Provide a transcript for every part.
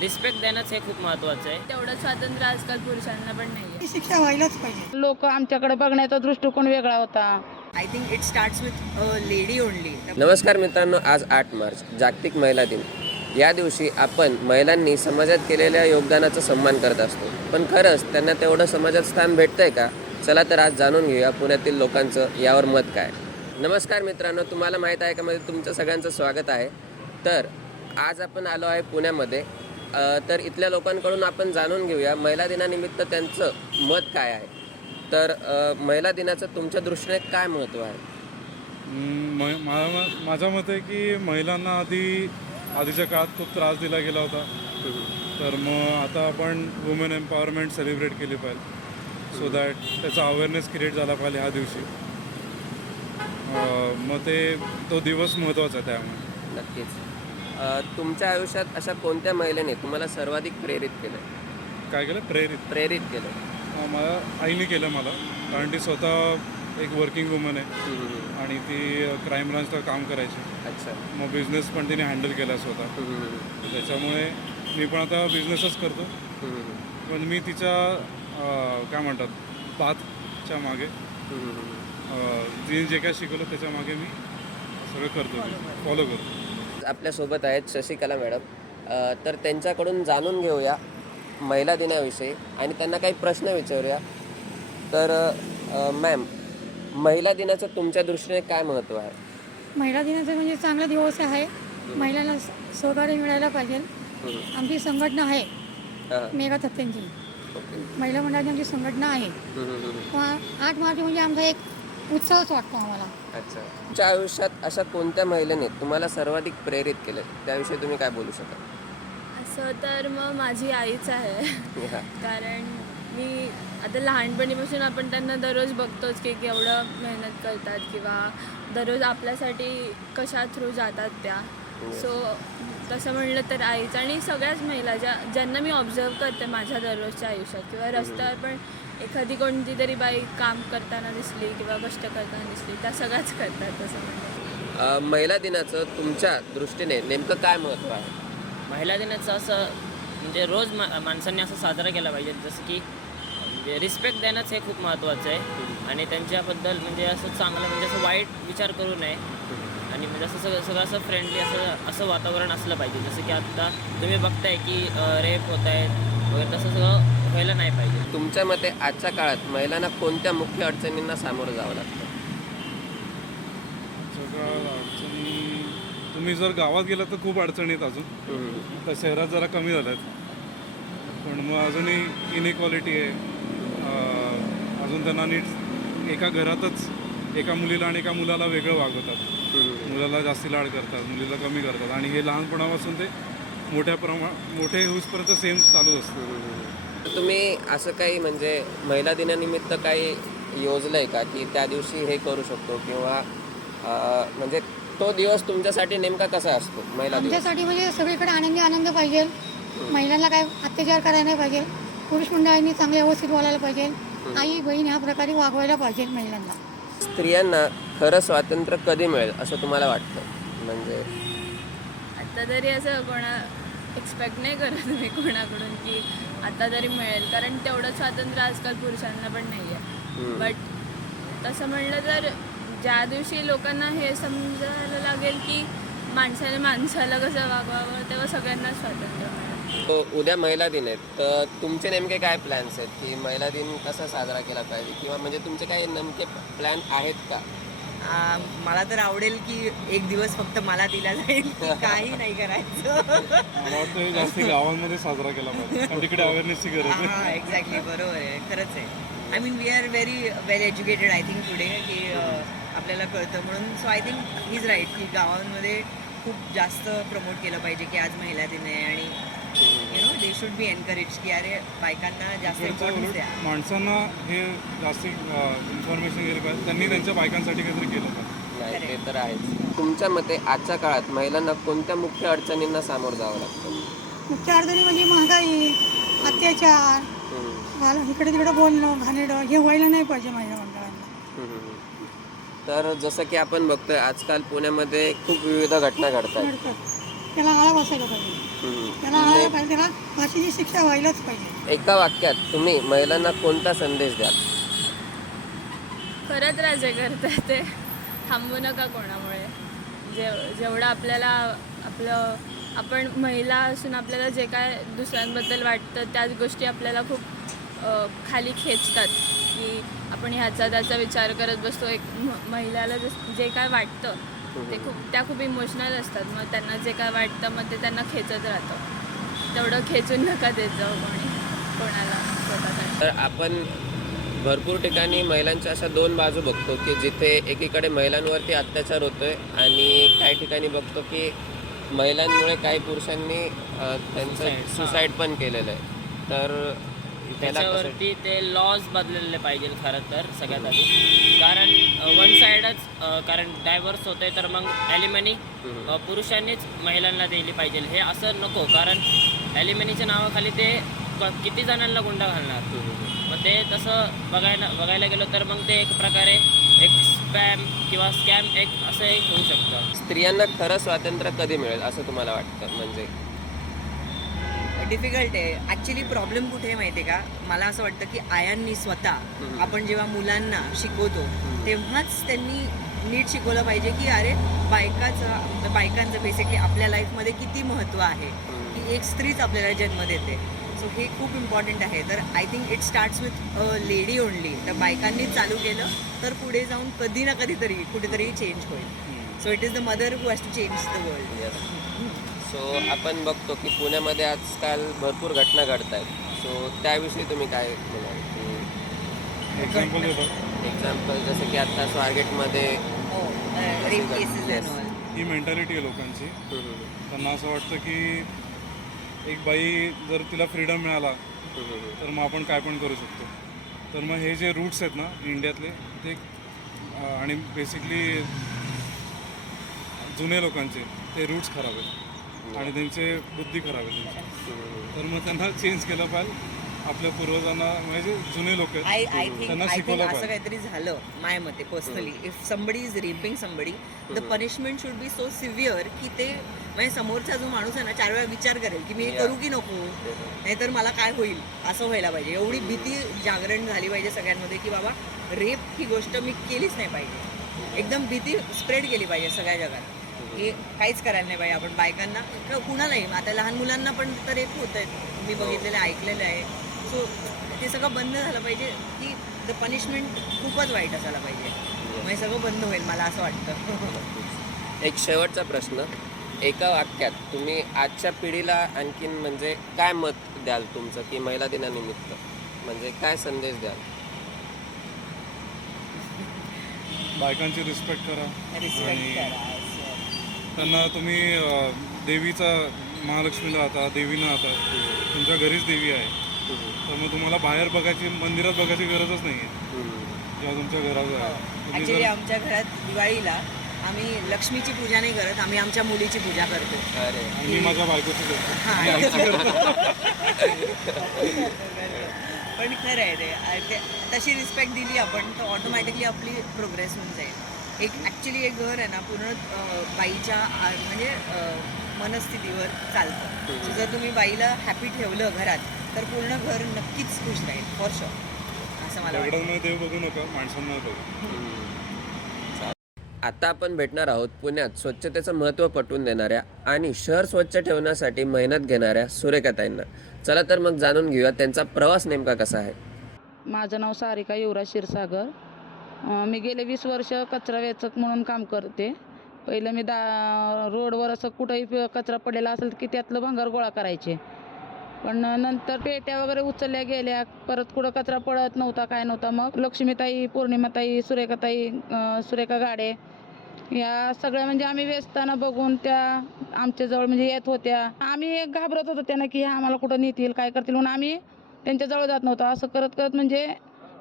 Respect देणंच हे खूप महत्त्वाचं आहे. तेवढं स्वातंत्र्य आजकाल पुरुषांना पण नाही शिक्षा व्हायलाच पाहिजे. लोक आमच्याकडे बघण्याचा दृष्टिकोन वेगळा होता. Think it starts with a lady only. नमस्कार मित्रांनो आज आठ मार्च जागतिक महिला दिन. या दिवशी आपण महिलांनी समाजात केलेल्या योगदानाचा सन्मान करत असतो. पण खरंच त्यांना तेवढं समाजात स्थान भेटतंय का? चला तर आज जाणून घेऊया पुण्यातील लोकांचं यावर मत काय. नमस्कार मित्रांनो तुम्हाला माहीत आहे का? मध्ये तुमचं सगळ्यांचं स्वागत आहे. तर आज आपण आलो आहे पुण्यामध्ये. तर इथल्या लोकांकडून आपण जाणून घेऊया महिला दिनानिमित्त त्यांचं मत काय आहे? तर महिला दिनाचं तुमच्या दृष्टीने काय महत्त्व आहे? म- मा- माझ्या मते की महिलांना आधी आधीच्या काळात खूप त्रास दिला गेला होता. तर मग आता आपण वुमेन एम्पॉवरमेंट सेलिब्रेट केली पाहिजे. सो दॅट त्याचा अवेअरनेस क्रिएट झाला पाहिजे ह्या दिवशी. मग ते तो दिवस महत्त्वाचा आहे त्यामुळे. नक्कीच. तुमच्या आयुष्यात अशा कोणत्या महिलेने तुम्हाला सर्वाधिक प्रेरित केलं? काय केलं? प्रेरित. प्रेरित केलं. अं, मला आईने केलं मला कारण ती स्वतः एक वर्किंग वुमन आहे. आणि ती क्राईम ब्रांचला काम करायची. अच्छा. मग बिझनेस पण तिने हँडल केला स्वतः. त्याच्यामुळे मी पण आता बिझनेसच करतो. पण मी तिच्या अं, काय म्हणतात पाथच्या मागे अं, तिने जे काय शिकवलं त्याच्यामागे मी सगळं करतो. फॉलो करतो. आपल्यासोबत आहेत शशिकला मॅडम. तर त्यांच्याकडून जाणून घेऊया महिला दिनाविषयी आणि त्यांना काही प्रश्न विचारूया. तर मॅम महिला दिनाचं तुमच्या दृष्टीने काय महत्त्व आहे? महिला दिनाचा म्हणजे चांगला दिवस आहे. महिलांना सहकार्य मिळायला पाहिजे. आमची संघटना आहे. मेघा थत्तेंची ओके. महिला मंडळाची आमची संघटना आहे. आठ मार्च म्हणजे आमचा एक उत्सवच वाटतो आम्हाला. अच्छा. तुमच्या आयुष्यात अशा कोणत्या महिलेने तुम्हाला सर्वाधिक प्रेरित केलं? त्याविषयी तुम्ही काय बोलू शकाल? असं तर मग माझी आईच आहे. हा. कारण मी आता लहानपणीपासून आपण त्यांना दररोज बघतोच की केवढं मेहनत करतात किंवा दररोज आपल्यासाठी कशा थ्रू जातात त्या. सो तसं म्हणलं तर आईच आणि सगळ्याच महिला ज्या ज्यांना मी ऑब्झर्व करते माझ्या दररोजच्या आयुष्यात किंवा रस्त्यावर पण एखादी कोणती तरी बाई काम करताना दिसली किंवा कष्ट करताना दिसली त्या सगळ्याच करतात तसं महिला दिनाचं तुमच्या दृष्टीने नेमकं काय महत्त्व आहे? महिला दिनाचं असं म्हणजे रोज मा माणसांनी असं साजरा केला पाहिजे जसं की म्हणजे रिस्पेक्ट देणंच हे खूप महत्त्वाचं आहे. आणि त्यांच्याबद्दल म्हणजे असं चांगलं म्हणजे असं वाईट विचार करू नये. आणि म्हणजे असं सगळं सगळं असं फ्रेंडली असं असं वातावरण असलं पाहिजे. जसं की आत्ता तुम्ही बघताय की रेप होत आहेत वगैरे तसं सगळं व्हायला नाही पाहिजे. तुमच्या मते आजच्या काळात महिलांना कोणत्या मुख्य अडचणींना सामोरं जावं लागतं? सगळं अडचणी तुम्ही जर गावात गेलात तर खूप अडचणी आहेत अजून. तर शहरात जरा कमी झाल्या आहेत पण मग अजूनही इनइक्वालिटी आहे. अजून त्यांना नीट एका घरातच एका मुलीला आणि एका मुलाला वेगळं वागवतात. मुलाला जास्ती लाड करतात मुलीला कमी करतात. आणि हे लहानपणापासून ते मोठ्या प्रमा मोठे होऊसपर्यंत सेम चालू असतं. तर तुम्ही असं काही म्हणजे महिला दिनानिमित्त काही योजलं आहे का की त्या दिवशी हे करू शकतो किंवा म्हणजे तो दिवस तुमच्यासाठी नेमका कसा असतो महिला दिवस? आमच्यासाठी म्हणजे सगळीकडे आनंदी आनंद पाहिजे. महिलांना काय अत्याचार करायला नाही पाहिजे. पुरुष मंडळांनी चांगले व्यवस्थित बोलायला पाहिजे. आई बहीण ह्या प्रकारे वागवायला पाहिजे महिलांना. स्त्रियांना खरं स्वातंत्र्य कधी मिळेल असं तुम्हाला वाटतं? म्हणजे आता तरी असं कोणा एक्सपेक्ट नाही करत मी कोणाकडून की आता तरी मिळेल. कारण तेवढं स्वातंत्र्य आजकाल पुरुषांना पण नाही आहे बट तसं म्हणलं तर ज्या दिवशी लोकांना हे समजायला लागेल की माणसाने माणसाला कसं वागवावं तेव्हा सगळ्यांना स्वातंत्र्य मिळेल. तो उद्या महिला दिन आहे. तर तुमचे नेमके काय प्लॅन्स आहेत? की महिला दिन कसा साजरा केला पाहिजे? किंवा म्हणजे तुमचे काही नेमके प्लॅन आहेत का? मला तर आवडेल की एक दिवस फक्त मला दिला जाईल. की काही नाही करायचं. जास्ती गावांमध्ये साजरा केला पाहिजे. तिकडे अवेअरनेसची गरज आहे. हा एक्झॅक्टली बरोबर आहे. खरंच आहे. I mean we are very well educated I think today की आपल्याला कळतं. म्हणून so I think is right की गावांमध्ये खूप जास्त प्रमोट केलं पाहिजे की आज महिला दिन आहे आणि you know they should be encourage की अरे बायकांना जास्त इम्पॉर्टन्स द्या. माणसांना हे जास्ती इन्फॉर्मेशन गेली पाहिजे. त्यांनी त्यांच्या बायकांसाठी काहीतरी केलं पाहिजे. नाही ते तर आहेच. तुमच्या मते आजच्या काळात महिलांना कोणत्या मुख्य अडचणींना सामोरं जावं लागतं? मुख्य अडचणी म्हणजे महागाई अत्याचार हम्म, घाल- इकडे तिकडे बोलणं घाणेरडं हे व्हायला नाही पाहिजे महिला मंडळांना. हम्म, हम्म. तर जसं की आपण बघतोय आजकाल पुण्यामध्ये खूप विविध घटना घडतात घडतात. त्याला आळा बसायला पाहिजे. त्याला आणायला पाहिजे त्याला फाशीची शिक्षा व्हायलाच पाहिजे. एका वाक्यात तुम्ही महिलांना कोणता संदेश द्याल? करत राहा जे करतात ते. थांबू नका कोणामुळे. जे जेवढं आपल्याला आपलं आपण महिला असून आपल्याला जे काय दुसऱ्यांबद्दल वाटतं त्याच गोष्टी आपल्याला खूप खाली खेचतात. की आपण ह्याचा त्याचा विचार करत बसतो. एक महिलाला जस जे काय वाटतं ते खूप त्या खूप इमोशनल असतात. मग त्यांना जे काय वाटतं मग ते त्यांना खेचत राहतं. तेवढं खेचून नका देत जाऊ कोणी कोणाला स्वतःसाठी. तर आपण भरपूर ठिकाणी महिलांच्या अशा दोन बाजू बघतो की जिथे एकीकडे महिलांवरती अत्याचार होतोय आणि काही ठिकाणी बघतो की महिलांमुळे काही पुरुषांनी त्यांचं सुसाईड पण केलेलं आहे. तर त्याच्यावरती ते लॉज बदलले पाहिजे खरं तर सगळ्यात आधी. कारण वन साईडच कारण डायव्हर्स होतोय तर मग ॲलिमनी पुरुषांनीच महिलांना दिली पाहिजे. हे असं नको कारण ॲलिमनीच्या नावाखाली ते किती जणांना गुंडा घालणार? मग ते तसं बघायला बघायला गेलं तर मग ते एक प्रकारे एक स्पॅम किंवा स्कॅम एक असं एक होऊ शकतं. स्त्रियांना खरं स्वातंत्र्य कधी मिळेल असं तुम्हाला वाटतं म्हणजे? डिफिकल्ट आहे. ॲक्च्युली प्रॉब्लेम कुठे आहे माहिती आहे का? मला असं वाटतं की आयांनी स्वतः आपण जेव्हा मुलांना शिकवतो तेव्हाच त्यांनी नीट शिकवलं पाहिजे की अरे बायकाचं बायकांचं बेसिकली आपल्या लाईफमध्ये किती महत्त्व आहे? की एक स्त्रीच आपल्याला जन्म देते. सो हे खूप इम्पॉर्टंट आहे. तर I think it starts with a lady only तर बायकांनीच चालू केलं तर पुढे जाऊन कधी ना कधीतरी कुठेतरी चेंज होईल. So it is the mother who has to change the world so आपण बघतो की पुण्यामध्ये आजकाल भरपूर घटना घडत आहेत सो त्याविषयी तुम्ही काय म्हणाल? एक्झाम्पल एक्झाम्पल जसं की आता स्वारगेटमध्ये ऑल ही मेंटॅलिटी आहे लोकांची. त्यांना असं वाटतं की एक बाई जर तिला फ्रीडम मिळाला तर मग आपण काय पण करू शकतो. तर मग हे जे रूट्स आहेत ना इंडियातले ते आणि बेसिकली जुने लोकांचे ते रूट्स खराब आहेत. आणि त्यांचे बुद्धी खराब आहे त्यांची. तर मग त्यांना चेंज केलं पाहिजे. आपल्या पूर्वजांना म्हणजे जुने लोक आय आहेत आय थिंक त्यांना आय थिंक शिकवलं असं काहीतरी झालं माय मते personally if somebody is raping somebody the punishment should be so severe की ते म्हणजे समोरचा जो माणूस आहे ना चार वेळा विचार करेल की मी हे. करू की नको? नाहीतर मला काय होईल? असं व्हायला पाहिजे. एवढी भीती जागरण झाली पाहिजे सगळ्यांमध्ये की बाबा रेप ही गोष्ट मी केलीच नाही पाहिजे. एकदम भीती स्प्रेड केली पाहिजे सगळ्या जगात. हे काहीच करायला नाही पाहिजे आपण बायकांना. किंवा कुणालाही आता लहान मुलांना पण तर रेप होत आहेत मी बघितलेलं आहे, ऐकलेलं आहे. सो ते सगळं बंद झालं पाहिजे की द पनिशमेंट खूपच वाईट असायला पाहिजे. म्हणजे सगळं बंद होईल मला असं वाटतं. एक शेवटचा प्रश्न. एका वाक्यात तुम्ही आजच्या पिढीला आणखीन म्हणजे काय मत द्याल तुमचं की महिला दिनानिमित्त? म्हणजे काय संदेश द्याल? बायकांची रिस्पेक्ट करा. रिस्पेक्ट करा. त्यांना तुम्ही देवीचा महालक्ष्मीला आता देवीनं आता तुमच्या घरीच देवी आहे. तर मग तुम्हाला बाहेर बघायची मंदिरात बघायची गरजच नाही आहे जेव्हा तुमच्या घरात आहे. तुम्ही ॲक्च्युली जर आमच्या घरात दिवाळीला आम्ही लक्ष्मीची पूजा नाही करत आम्ही आमच्या मुलीची पूजा करतो. अरे. आणि मी माझ्या बायकोची करतो. हां. पण खरं आहे ते आ- ते तशी रिस्पेक्ट दिली आपण तर ऑटोमॅटिकली आपली प्रोग्रेस होऊन जाईल. एक ॲक्च्युली एक घर आहे ना पूर्ण बाईच्या आ- म्हणजे मनस्थितीवर चालतं. जर तुम्ही बाईला हॅपी ठेवलं घरात तर पूर्ण घर नक्कीच खुश राहील फॉर शुअर असं मला बघू नका माणसांना आता आपण भेटणार आहोत पुण्यात स्वच्छतेचं महत्त्व पटवून देणाऱ्या आणि शहर स्वच्छ ठेवण्यासाठी मेहनत घेणाऱ्या सुरेखाताईंना. चला तर मग जाणून घेऊया त्यांचा प्रवास नेमका कसा आहे. माझं नाव सारिका युवराज क्षीरसागर. मी गेले वीस वर्ष कचरा वेचक म्हणून काम करते. पहिलं मी दा रोडवर असं कुठंही कचरा पडलेला असेल की त्यातलं भंगार गोळा करायचे. पण नंतर पेट्या वगैरे उचलल्या गेल्या परत कुठं कचरा पडत नव्हता काय नव्हता मग लक्ष्मीताई पौर्णिमाताई सुरेखाताई सुरेखा गाडे या सगळ्या म्हणजे आम्ही वेचताना बघून त्या आमच्याजवळ म्हणजे येत होत्या. आम्ही घाबरत होतो त्यांना की ह्या आम्हाला कुठं नेतील काय करतील म्हणून आम्ही त्यांच्याजवळ जात नव्हतो. असं करत करत म्हणजे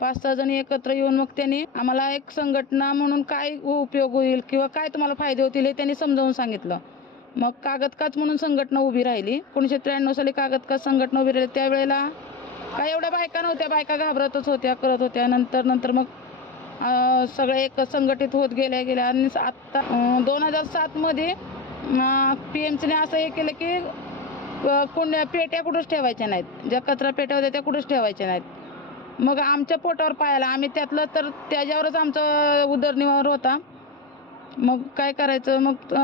पाच सहा जणी एकत्र येऊन मग त्यांनी आम्हाला एक संघटना म्हणून काय उपयोग होईल किंवा काय तुम्हाला फायदे होतील हे त्यांनी समजावून सांगितलं. मग कागद काच म्हणून संघटना उभी राहिली. एकोणीसशे त्र्याण्णव साली कागद काच संघटना उभी राहिली. त्यावेळेला काय एवढ्या बायका नव्हत्या. बायका घाबरतच होत्या करत होत्या. नंतर नंतर मग सगळे एक संघटित होत गेल्या गेल्या. आणि आत्ता दोन हजार सातमध्ये पी एम सीने असं हे केलं की कोण पेट्या कुठंच ठेवायच्या नाहीत. ज्या कचरा पेट्या होत्या त्या कुठंच ठेवायच्या नाहीत. मग आमच्या पोटावर पायाला. आम्ही त्यातलं तर त्याच्यावरच आमचा उदरनिर्वाह होता. मग काय करायचं? मग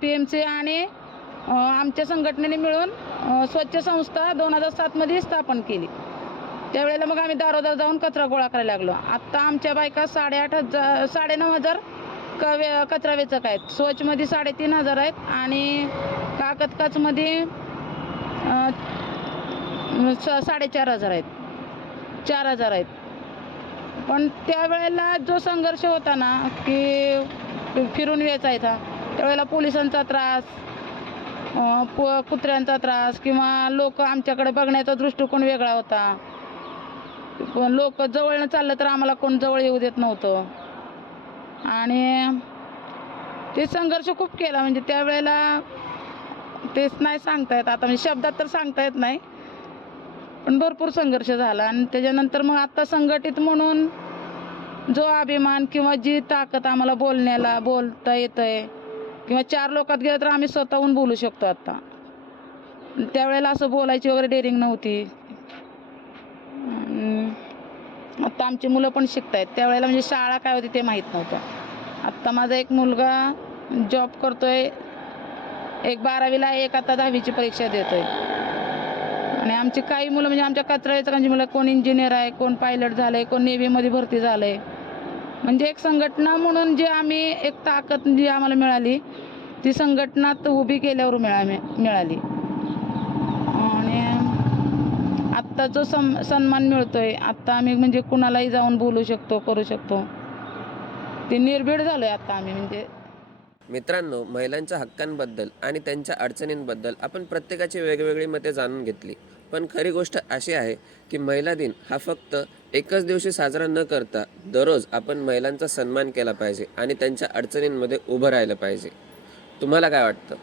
पी एम सी आणि आमच्या संघटनेने मिळून स्वच्छ संस्था दोन हजार सातमध्ये स्थापन केली. त्यावेळेला मग आम्ही दारोदार जाऊन कचरा गोळा करायला लागलो. आत्ता आमच्या बायका साडेआठ हजार साडेनऊ हजार क वे कचरा वेचक आहेत. स्वच्छमध्ये साडेतीन हजार आहेत आणि काकतकाचमध्ये स- साडेचार हजार आहेत. चार हजार आहेत. पण त्यावेळेला जो संघर्ष होता ना की फिरून वेचायचा त्यावेळेला पोलिसांचा त्रास प कुत्र्यांचा त्रास किंवा लोक आमच्याकडे बघण्याचा दृष्टिकोन वेगळा होता. पण लोक जवळनं चाललं तर आम्हाला कोण जवळ येऊ देत नव्हतं. आणि ते संघर्ष खूप केला. म्हणजे त्यावेळेला तेच नाही सांगता येत. आता म्हणजे शब्दात तर सांगता येत नाही. पण भरपूर संघर्ष झाला आणि त्याच्यानंतर मग आत्ता संघटित म्हणून जो अभिमान किंवा जी ताकद आम्हाला बोलण्याला बोलता येतं आहे किंवा चार लोकात गेलं तर आम्ही स्वतःहून बोलू शकतो आत्ता त्यावेळेला असं बोलायची वगैरे डेअरिंग नव्हती. आत्ता आमची मुलं पण शिकत आहेत त्यावेळेला म्हणजे शाळा काय होती ते माहीत नव्हतं. आत्ता माझा एक मुलगा जॉब करतोय. एक बारावीला एक आता दहावीची परीक्षा देतोय. आणि आमची काही मुलं म्हणजे आमच्या कचरा मुलं कोण इंजिनियर आहे कोण पायलट झालं आहे कोण नेव्हीमध्ये भरती झालं आहे म्हणजे एक संघटना म्हणून जे आम्ही एक ताकद जी आम्हाला मिळाली ती संघटना तर उभी केल्यावर मिळा मिळाली. आणि आत्ता जो सम सन्मान मिळतोय आत्ता आम्ही म्हणजे कुणालाही जाऊन बोलू शकतो करू शकतो. ते निर्भीड झालो आहे आत्ता आम्ही म्हणजे. मित्रांनो महिलांच्या हक्कांबद्दल आणि त्यांच्या अडचणींबद्दल आपण प्रत्येकाची वेगवेगळी मते जाणून घेतली. पण खरी गोष्ट अशी आहे की महिला दिन हा फक्त एकच दिवशी साजरा न करता दररोज आपण महिलांचा सन्मान केला पाहिजे आणि त्यांच्या अडचणींमध्ये उभं राहिलं पाहिजे. तुम्हाला काय वाटतं?